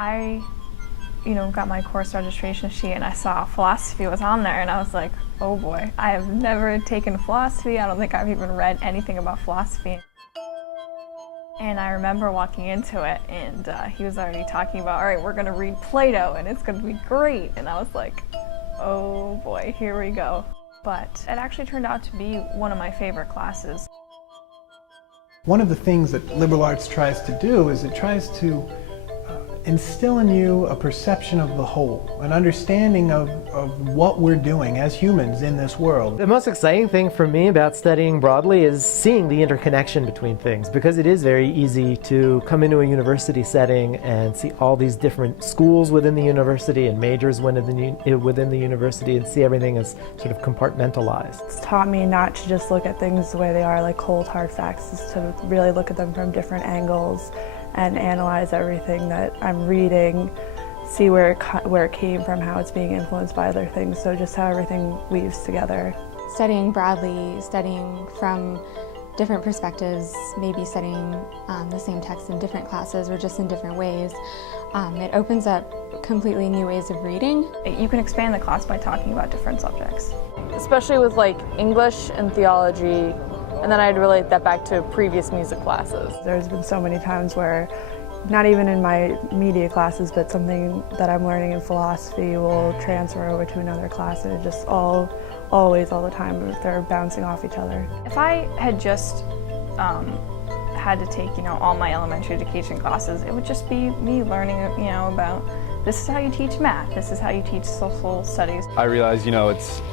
I, got my course registration sheet and I saw philosophy was on there and I was like, oh boy, I have never taken philosophy. I don't think I've even read anything about philosophy. And I remember walking into it and he was already talking about, all right, we're gonna read Plato and it's gonna be great. And I was like, oh boy, here we go. But it actually turned out to be one of my favorite classes. One of the things that liberal arts tries to do is it tries to instill in you a perception of the whole, an understanding of what we're doing as humans in this world. The most exciting thing for me about studying broadly is seeing the interconnection between things, because it is very easy to come into a university setting and see all these different schools within the university and majors within the university and see everything as sort of compartmentalized. It's taught me not to just look at things the way they are, like cold hard facts, is to really look at them from different angles and analyze everything that I'm reading, see where it came from, how it's being influenced by other things, so just how everything weaves together. Studying broadly, studying from different perspectives, maybe studying the same text in different classes or just in different ways, it opens up completely new ways of reading. You can expand the class by talking about different subjects. Especially with English and theology, and then I'd relate that back to previous music classes. There's been so many times where, not even in my media classes, but something that I'm learning in philosophy will transfer over to another class, and it just always, all the time, they're bouncing off each other. If I had just had to take, all my elementary education classes, it would just be me learning, about this is how you teach math, this is how you teach social studies. I realized,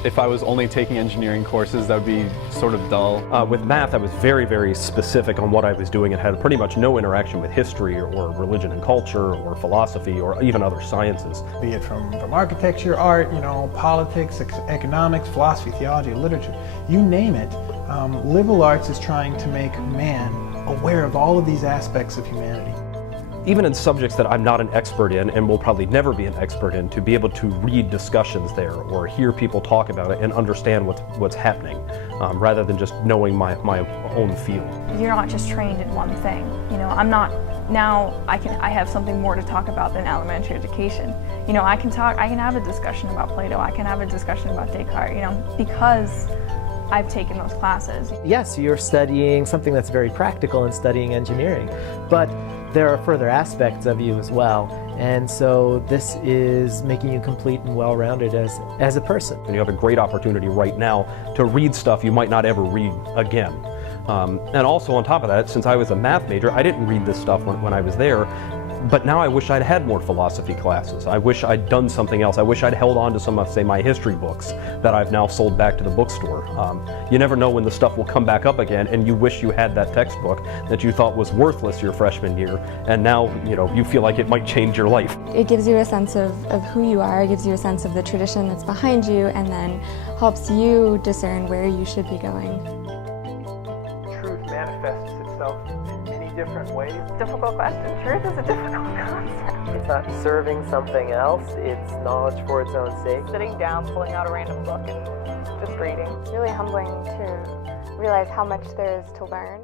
if I was only taking engineering courses, that would be sort of dull. With math, I was very, very specific on what I was doing and had pretty much no interaction with history or religion and culture or philosophy or even other sciences. Be it from architecture, art, politics, economics, philosophy, theology, literature, you name it. Liberal arts is trying to make man aware of all of these aspects of humanity. Even in subjects that I'm not an expert in and will probably never be an expert in, to be able to read discussions there or hear people talk about it and understand what's happening, rather than just knowing my own field. You're not just trained in one thing. I'm not, now I have something more to talk about than elementary education. I can have a discussion about Plato, I can have a discussion about Descartes, because I've taken those classes. Yes, you're studying something that's very practical in studying engineering, but there are further aspects of you as well, and so this is making you complete and well-rounded as a person. And you have a great opportunity right now to read stuff you might not ever read again. And also on top of that, since I was a math major, I didn't read this stuff when I was there. But now I wish I'd had more philosophy classes. I wish I'd done something else. I wish I'd held on to some of, say, my history books that I've now sold back to the bookstore. You never know when the stuff will come back up again, and you wish you had that textbook that you thought was worthless your freshman year, and now you feel like it might change your life. It gives you a sense of who you are, it gives you a sense of the tradition that's behind you, and then helps you discern where you should be going. Truth manifests itself in many different ways. Difficult question. Truth is a difficult concept. It's not serving something else, it's knowledge for its own sake. Sitting down, pulling out a random book and just reading. It's really humbling to realize how much there is to learn.